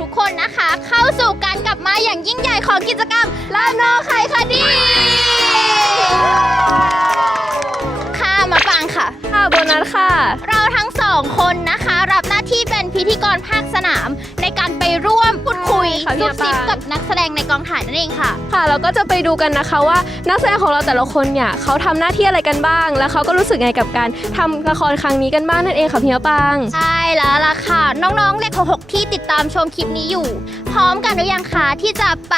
ทุกคนนะคะ เข้าสู่การกลับมาอย่างยิ่งใหญ่ของกิจกรรมลาโนไข่คดีค่ะมาฟังค่ะ ค่ะโบนัสค่ะ เราทั้งสองคนนะคะ รับหน้าที่เป็นพิธีกรภาคสนาม ยค่ะพี่ซุบซิบปางกับนักแสดงในกองถ่ายนั่นเองค่ะ ค่ะ เราก็จะไปดูกันนะคะว่านักแสดงของเราแต่ละคนเนี่ยเขาทำหน้าที่อะไรกันบ้าง แล้วเขาก็รู้สึกไงกับการทำละครครั้งนี้กันบ้างนั่นเองค่ะพี่มะปาง ใช่แล้วล่ะค่ะ น้องๆ เลขหกที่ติดตามชมคลิปนี้อยู่ พร้อมกันหรือยังคะที่จะไป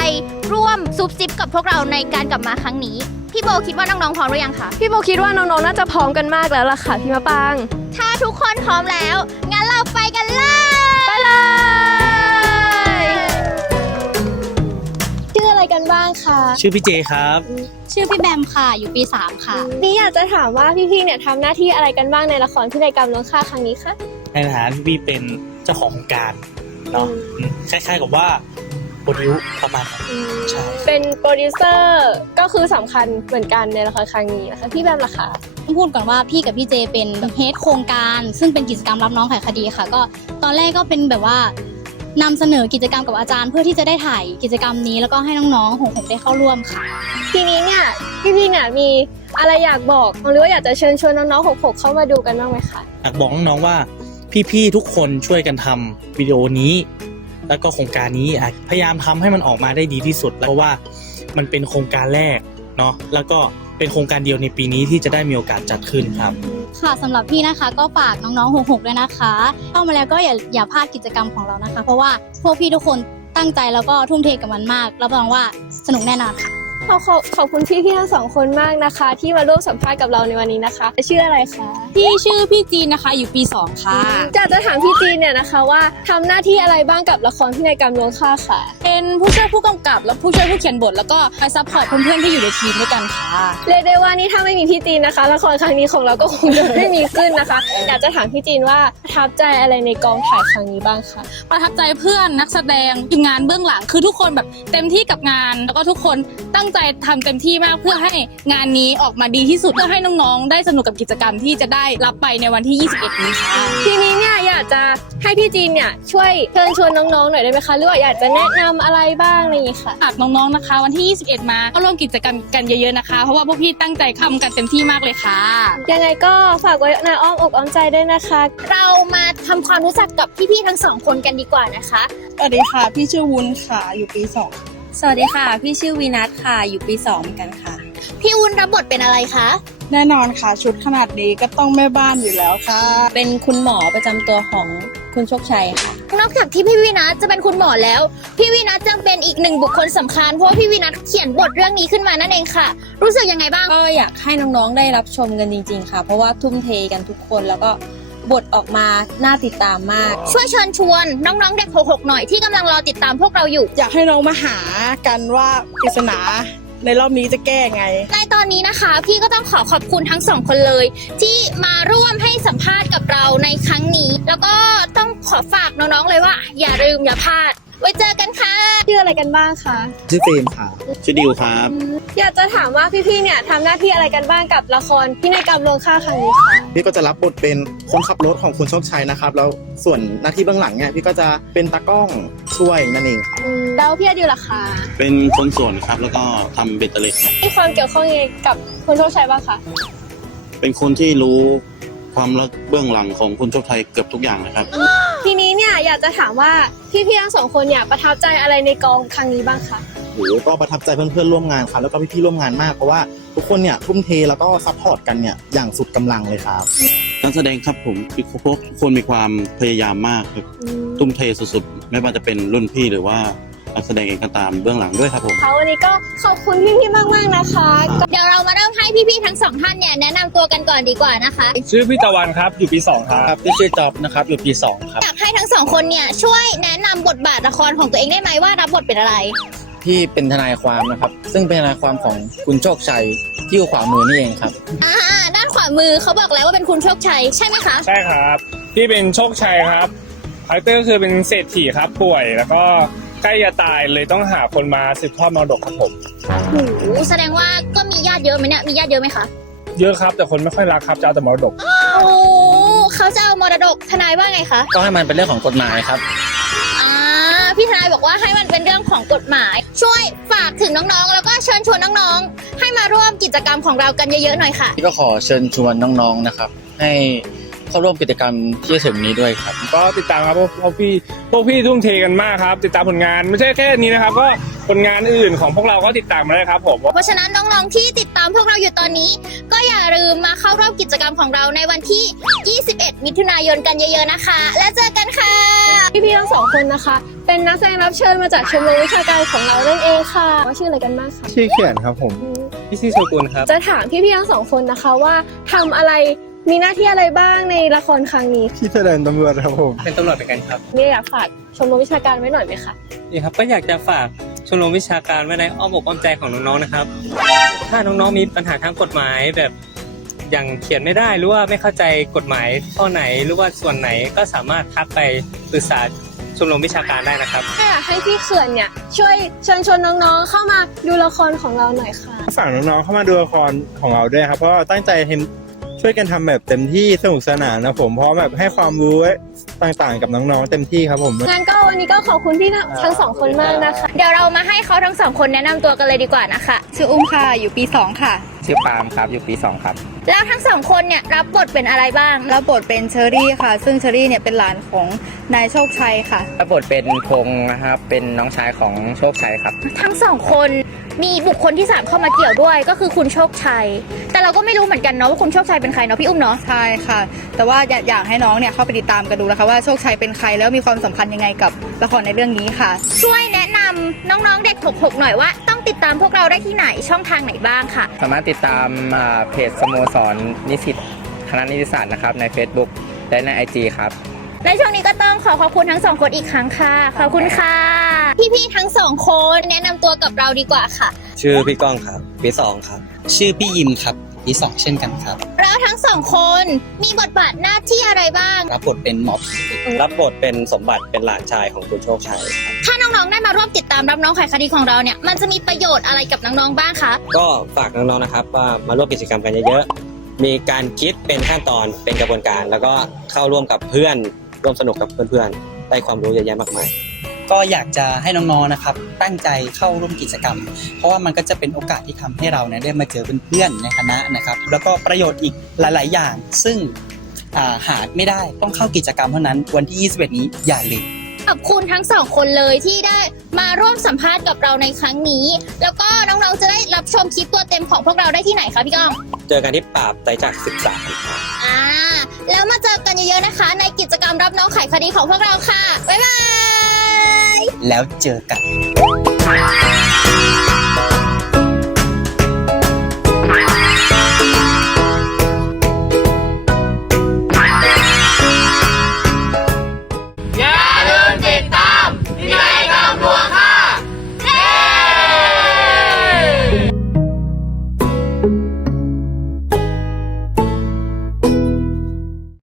ร่วมซุบซิบกับพวกเราในการกลับมาครั้งนี้ พี่โบคิดว่าน้องๆพร้อมหรือยังคะพี่โบคิดว่าน้องๆน่าจะพร้อมกันมากแล้วล่ะค่ะพี่มะปาง ถ้าทุกคนพร้อมแล้ว งั้นเราไปกันเลยไปเลย ชื่อพี่เจครับ ชื่อพี่แบมค่ะ อยู่ปี 3 ค่ะ นี่อยากจะถามว่าพี่ๆเนี่ยทำหน้าที่อะไรกันบ้างในละครพินัยกรรมลวงค่าครั้งนี้คะในฐานะที่พี่เป็นเจ้าของโครงการเนาะอืมคล้ายๆกับว่าโปรดิวประมาณนั้นใช่เป็นโปรดิวเซอร์ก็คือสำคัญเหมือนกันในละครครั้งนี้นะคะพี่แบมล่ะคะต้องพูดก่อนว่าพี่กับพี่เจเป็นเฮดโครงการ ซึ่งเป็นกิจกรรมรับน้องไขคดีค่ะ ก็ตอนแรกก็เป็นแบบว่า นำเสนอกิจกรรมกับอาจารย์เพื่อที่จะได้ถ่ายกิจกรรมนี้แล้วก็ให้น้องๆหงหงได้เข้าร่วมค่ะ ทีนี้เนี่ยพี่ๆเนี่ยมีอะไรอยากบอกหรือว่าอยากจะเชิญชวนน้องๆหกหกเข้ามาดูกันบ้างไหมคะอยากบอกน้องๆว่าพี่ๆทุกคนช่วยกันทำวิดีโอนี้ แล้วก็โครงการนี้อะพยายามทำให้มันออกมาได้ดีที่สุดเพราะว่ามันเป็นโครงการแรกเนาะแล้วก็เป็นโครงการเดียวในปีนี้ที่จะได้มีโอกาสจัดขึ้นครับ ค่ะสำหรับพี่นะคะก็ฝากน้องๆหกหงด้วยนะคะ เข้ามาแล้วก็อย่าอย่าพลาดกิจกรรมของเรานะคะ เพราะว่าพวกพี่ทุกคนตั้งใจแล้วก็ทุ่มเทกับมันมากรับรองว่าสนุกแน่นอนค่ะ ขอขอบขอบคุณพี่ๆทั้งสองคนมากนะคะ ที่มาร่วมสัมภาษณ์กับเราในวันนี้นะคะชื่ออะไรคะพี่ชื่อพี่จีนนะคะ อยู่ปี2ค่ะอยากจะถามพี่จีนเนี่ยนะคะว่าทำหน้าที่อะไรบ้างกับละครพินัยกรรมลวงค่าค่ะ เป็นผู้ช่วยผู้กำกับและผู้ช่วยผู้เขียนบท แล้วก็ไปซัพพอร์ตเพื่อนๆที่อยู่ในทีมด้วยกันค่ะเรียกได้ว่านี่ถ้าไม่มีพี่จีนนะคะ ละครครั้งนี้ของเราก็คงจะไม่มีขึ้นนะคะอยากจะถามพี่จีนว่าประทับใจอะไรในกองถ่ายครั้งนี้บ้างคะประทับใจเพื่อนนักแสดงทีมงานเบื้องหลังคือทุกคนแบบเต็มที่กับงาน แล้วก็ทุกคนตั้งใจทำเต็มที่มากเพื่อให้งานนี้ออกมาดีที่สุด เพื่อให้น้องๆ ได้สนุกกับกิจกรรมที่จะได้รับไปในวันที่ 21 นี้ค่ะ ทีนี้เนี่ยอยากจะให้พี่จีนเนี่ยช่วยเชิญชวนน้องๆ หน่อยได้ไหมคะหรือว่าอยากจะแนะนำอะไรบ้างอะไรอย่างนี้ค่ะฝากน้องๆ นะคะ วันที่ 21 มาก็ร่วมกิจกรรมกันเยอะๆ นะคะ เพราะว่าพวกพี่ตั้งใจทำกันเต็มที่มากเลยค่ะ ยังไงก็ฝากไว้ในอ้อมอกอ้อมใจด้วยนะคะ เรามาทำความรู้จักกับพี่ๆ ทั้งสองคนกันดีกว่านะคะสวัสดีค่ะ พี่ชื่อวุ้นค่ะอยู่ปีสอง สวัสดีค่ะ พี่ชื่อวีนัทค่ะ อยู่ปีสองเหมือนกันค่ะ พี่วุ้นรับบทเป็นอะไรคะ แน่นอนค่ะ ชุดขนาดนี้ก็ต้องแม่บ้านอยู่แล้วค่ะ เป็นคุณหมอประจำตัวของคุณโชคชัยค่ะ นอกจากที่พี่วินัทจะเป็นคุณหมอแล้ว พี่วินัทยังเป็นอีกหนึ่งบุคคลสำคัญเพราะว่าพี่วินัทเขียนบทเรื่องนี้ขึ้นมานั่นเองค่ะ รู้สึกยังไงบ้าง ก็อยากให้น้องๆได้รับชมกันจริง ๆ ค่ะ เพราะว่าทุ่มเทกันทุกคนแล้วก็ บทออกมาน่าติดตามมาก ช่วยเชิญชวนน้องๆเด็ก66หน่อยที่กำลังรอติดตามพวกเราอยู่ อยากให้น้องมาหากันว่าปริศนาในรอบนี้จะแก้ไง ในตอนนี้นะคะ พี่ก็ต้องขอขอบคุณทั้งสองคนเลย ที่มาร่วมให้สัมภาษณ์กับเราในครั้งนี้ แล้วก็ต้องขอฝากน้องๆเลยว่า อย่าลืมอย่าพลาด ไว้เจอกันค่ะชื่ออะไรกันบ้างคะชื่อฟิล์มค่ะชื่อดิวครับ อยากจะถามว่าพี่ๆเนี่ยทำหน้าที่อะไรกันบ้างกับละครพินัยกรรมลวงค่าครั้งนี้ค่ะพี่ก็จะรับบทเป็นคนขับรถของคุณโชคชัยนะครับ แล้วส่วนหน้าที่เบื้องหลังเนี่ยพี่ก็จะเป็นตากล้องช่วยนั่นเองครับแล้วพี่อดิวล่ะคะเป็นคนส่วนครับแล้วก็ทำเบตเตอร์เล็กครับมีความเกี่ยวข้องยังไงกับคุณโชคชัยบ้างคะเป็นคนที่รู้ ความรักเบื้องหลังของคุณโชคชัยเกือบทุกอย่างเลยครับ ทีนี้เนี่ยอยากจะถามว่าพี่ๆทั้งสองคนเนี่ยประทับใจอะไรในกองครั้งนี้บ้างคะโหก็ประทับใจเพื่อนๆร่วมงานครับแล้วก็พี่ๆร่วมงานมากเพราะว่าทุกคนเนี่ยทุ่มเทแล้วก็ซัพพอร์ตกันเนี่ยอย่างสุดกำลังเลยครับ การแสดงครับผมพวกทุกคนมีความพยายามมากครับทุ่มเทสุดๆ ไม่ว่าจะเป็นรุ่นพี่หรือว่า นักแสดงเองก็ตามเบื้องหลังด้วยครับผม เขาวันนี้ก็ขอบคุณพี่ๆมากๆนะคะ เดี๋ยวเรามาเริ่มให้พี่ๆทั้งสองท่านเนี่ยแนะนำตัวกันก่อนดีกว่านะคะ ชื่อพี่ตะวันครับอยู่ปี2ครับพี่ชื่อจอบนะครับอยู่ปี2ครับ อยากให้ทั้งสองคนเนี่ยช่วยแนะนำบทบาทละครของตัวเองได้ไหมว่ารับบทเป็นอะไรที่เป็นทนายความนะครับ ซึ่งเป็นทนายความของคุณโชคชัยที่อยู่ขวามือนี่เองครับ อ่าด้านขวามือเขาบอกแล้วว่าเป็นคุณโชคชัยใช่ไหมคะ ใช่ครับ พี่เป็นโชคชัยครับคาแรคเตอร์คือเป็นเศรษฐีครับป่วย แล้วก็ ใกล้จะตายเลยต้องหาคนมาสืบทอดมรดกครับผม โอ้โหแสดงว่าก็มีญาติเยอะไหมเนี่ย มีญาติเยอะไหมคะ เยอะครับแต่คนไม่ค่อยรักครับจะเอาแต่มรดก โอ้เขาจะเอามรดกทนายว่าไงคะก็ให้มันเป็นเรื่องของกฎหมายครับ อ่า พี่ทนายบอกว่าให้มันเป็นเรื่องของกฎหมาย ช่วยฝากถึงน้องๆ แล้วก็เชิญชวนน้องๆ ให้มาร่วมกิจกรรมของเรากันเยอะๆหน่อยค่ะ ก็ขอเชิญชวนน้องๆนะครับ ให้ เข้าร่วมกิจกรรมที่จะถึงนี้ด้วยครับ ก็ติดตามครับพวกพ,พี่พวกพี่ทุ่มเทกันมากครับ ติดตามผลงานไม่ใช่แค่นี้นะครับ ก็ผลงานอื่นของพวกเราก็ติดตามมาได้ครับผมเพราะฉะนั้นน้องๆที่ติดตามพวกเราอยู่ตอนนี้ ก็อย่าลืมมาเข้าร่วมกิจกรรมของเราในวันที่ 21 มิถุนายนกันเยอะๆนะคะ แล้วเจอกันค่ะพี่ๆทั้งสองคนนะคะ เป็นนักแสดงรับเชิญมาจากชมรมวิชาการของเรานั่นเองค่ะว่าชื่ออะไรกันบ้างคะชื่อเขียนครับผมพี่ชื่อโชกุนครับจะถามพี่ๆทั้งสองคนนะคะว่าทำอะไร มีหน้าที่อะไรบ้างในละครครั้งนี้พี่แสดงตำรวจครับผม เป็นตำรวจเหมือนกันครับมีอยากฝากชมรมวิชาการไว้หน่อยไหมคะนี่ครับก็อยากจะฝากชมรมวิชาการไว้ในอ้อมอกอ้อมใจของน้องๆนะครับ ถ้าน้องๆมีปัญหาทางกฎหมายแบบอย่างเขียนไม่ได้หรือว่าไม่เข้าใจกฎหมายข้อไหนหรือว่าส่วนไหนก็สามารถทักไปปรึกษาชมรมวิชาการได้นะครับอยากให้พี่เขื่อนเนี่ยช่วยเชิญชวนน้องๆเข้ามาดูละครของเราหน่อยค่ะ ฝากน้องๆเข้ามาดูละครของเราด้วยครับเพราะว่าตั้งใจทำ ช่วยกันทำแบบเต็มที่สนุกสนานนะผมเพราะแบบให้ความรู้ต่างๆ กับน้องๆเต็มที่ครับผมงั้นก็วันนี้ก็ขอบคุณพี่ทั้งสองคนมากนะคะ เดี๋ยวเรามาให้เขาทั้งสองคนแนะนำตัวกันเลยดีกว่านะคะชื่ออุ้มค่ะอยู่ปี 2 ค่ะ ชื่อปาล์มครับ อยู่ปี 2 ครับ แล้วทั้งสองคนเนี่ยรับบทเป็นอะไรบ้าง รับบทเป็นเชอรี่ค่ะ ซึ่งเชอรี่เนี่ยเป็นหลานของนายโชคชัยค่ะ รับบทเป็นพงษ์นะครับ เป็นน้องชายของโชคชัยครับ ทั้งสองคนมีบุคคลที่สามเข้ามาเกี่ยวด้วยก็คือคุณโชคชัย แต่เราก็ไม่รู้เหมือนกันเนาะว่าคุณโชคชัยเป็นใครเนาะพี่อุ้มเนาะ ใช่ค่ะ แต่ว่าอยากอยากให้น้องเนี่ยเข้าไปติดตามกันดูนะคะว่าโชคชัยเป็นใครแล้วมีความสัมพันธ์ยังไงกับละครในเรื่องนี้ค่ะ ช่วยแนะนำน้องๆเด็ก 66 หน่อยว่าต้อง ติดตามพวกเราได้ที่ไหนช่องทางไหนบ้างค่ะ สามารถติดตามอ่าเพจสโมสรนิสิตคณะนิติศาสตร์นะครับใน Facebook และใน IG ครับในช่วงนี้ก็ต้องขอขอบคุณทั้งสองคนอีกครั้งค่ะ ขอบคุณค่ะ พี่ๆทั้งสองคนแนะนำตัวกับเราดีกว่าค่ะ ชื่อพี่ก้องครับปีสองครับ ชื่อพี่ยิมครับ ปีสองเช่นกันครับแล้วทั้งสองคนมีบทบาทหน้าที่อะไรบ้าง รับบทเป็นหมอผีรับบทเป็นสมบัติเป็นหลานชายของคุณโชคชัยครับถ้าน้องๆได้มาร่วมติดตามรับน้องไขคดีของเราเนี่ย มันจะมีประโยชน์อะไรกับน้องๆบ้างคะก็ฝากน้องๆนะครับว่ามาร่วมกิจกรรมกันเยอะๆมีการคิดเป็นขั้นตอนเป็นกระบวนการ แล้วก็เข้าร่วมกับเพื่อนร่วมสนุกกับเพื่อนๆได้ความรู้เยอะแยะมากมาย ก็อยากจะให้น้องๆนะครับ ตั้งใจเข้าร่วมกิจกรรม เพราะว่ามันก็จะเป็นโอกาสที่ทำให้เราเนี่ยได้มาเจอเพื่อนๆในคณะนะครับ แล้วก็ประโยชน์อีกหลาย ๆ อย่าง ซึ่งอ่าหาไม่ได้ต้องเข้ากิจกรรมเท่านั้นวันที่ 21 นี้อย่าลืม ขอบคุณทั้งสองคนเลยที่ได้มาร่วมสัมภาษณ์กับเราในครั้งนี้ แล้วก็น้องๆจะได้รับชมคลิปตัวเต็มของพวกเราได้ที่ไหนคะพี่ก้อง เจอกันที่ปราบไตรจักร13ครับ อ่า แล้วมาเจอกันเยอะๆนะคะ ในกิจกรรมรับน้องไขคดีของพวกเราค่ะ บ๊ายบาย แล้วเจอกัน